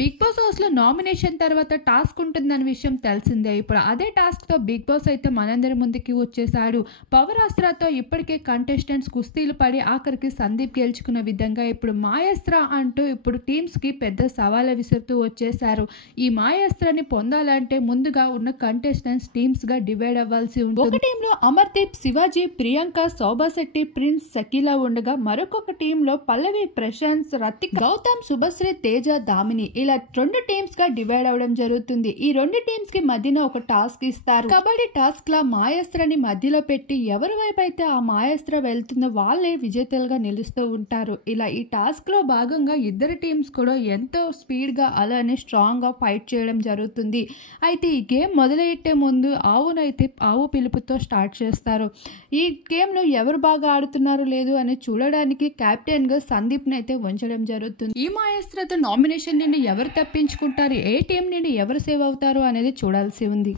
Big boss house లో nomination తర్వాత task ఉంటుందన్న విషయం తెలిసిందే. ఇప్పుడు అదే టాస్క్ తో బిగ్ బాస్ అయితే మనందరి ముందుకి వచ్చేసాడు. పవర్ అస్త్రాతో ఇప్పటికే కంటెస్టెంట్స్ కుస్తీలు పడి ఆఖరికి సందీప్ గెలుచుకున్న విధంగా ఇప్పుడు మాయాస్త్ర అంటూ ఇప్పుడు టీమ్స్ కి పెద్ద సవాల్ విసురుతూ వచ్చేసారు. ఈ మాయాస్త్రాన్ని పొందాలంటే ముందుగా ఉన్న కంటెస్టెంట్స్ టీమ్స్ గా డివైడ్ అవ్వాల్సి ఉంటుంది. ఒక టీమ్ లో అమర్దీప్, శివాజీ, ప్రియాంక, శోభా శెట్టి, ప్రిన్స్, షకీలా ఉండగా మరొక టీమ్ లో పల్లవి, ప్రశాంత్, రతిక్, గౌతమ్, శుభశ్రీ, తేజ, దామిని ఇలా 2 టీమ్స్ గా డివైడ్ అవడం జరుగుతుంది. ఈ 2 టీమ్స్ కి మధ్యన ఒక టాస్క్ ఇస్తారు. కబడ్డీ టాస్క్ లా మాయాస్త్రాన్ని మధ్యలో పెట్టి ఎవరి వైపు అయితే ఆ మాయాస్త్ర వెళ్తుందో వాళ్ళే విజేతలుగా నిలుస్తూ ఉంటారు. ఇలా ఈ టాస్క్ లో భాగంగా ఇద్దరు టీమ్స్ కూడా ఎంతో స్పీడ్ గా అలానే స్ట్రాంగ్ గా ఫైట్ చేయడం జరుగుతుంది. అయితే ఈ గేమ్ మొదలెట్టే ముందు ఆవు పిలుపుతో స్టార్ట్ చేస్తారు. ఈ గేమ్ లో ఎవరు బాగా ఆడుతున్నారు లేదు అని చూడడానికి కెప్టెన్ గా సందీప్ ని అయితే ఉంచడం జరుగుతుంది. ఈ మాయాస్త్రతో నామినేషన్ నుండి ఎవరు తప్పించుకుంటారు, ఏ టీం నుండి ఎవరు సేవ్ అవుతారు అనేది చూడాల్సి ఉంది.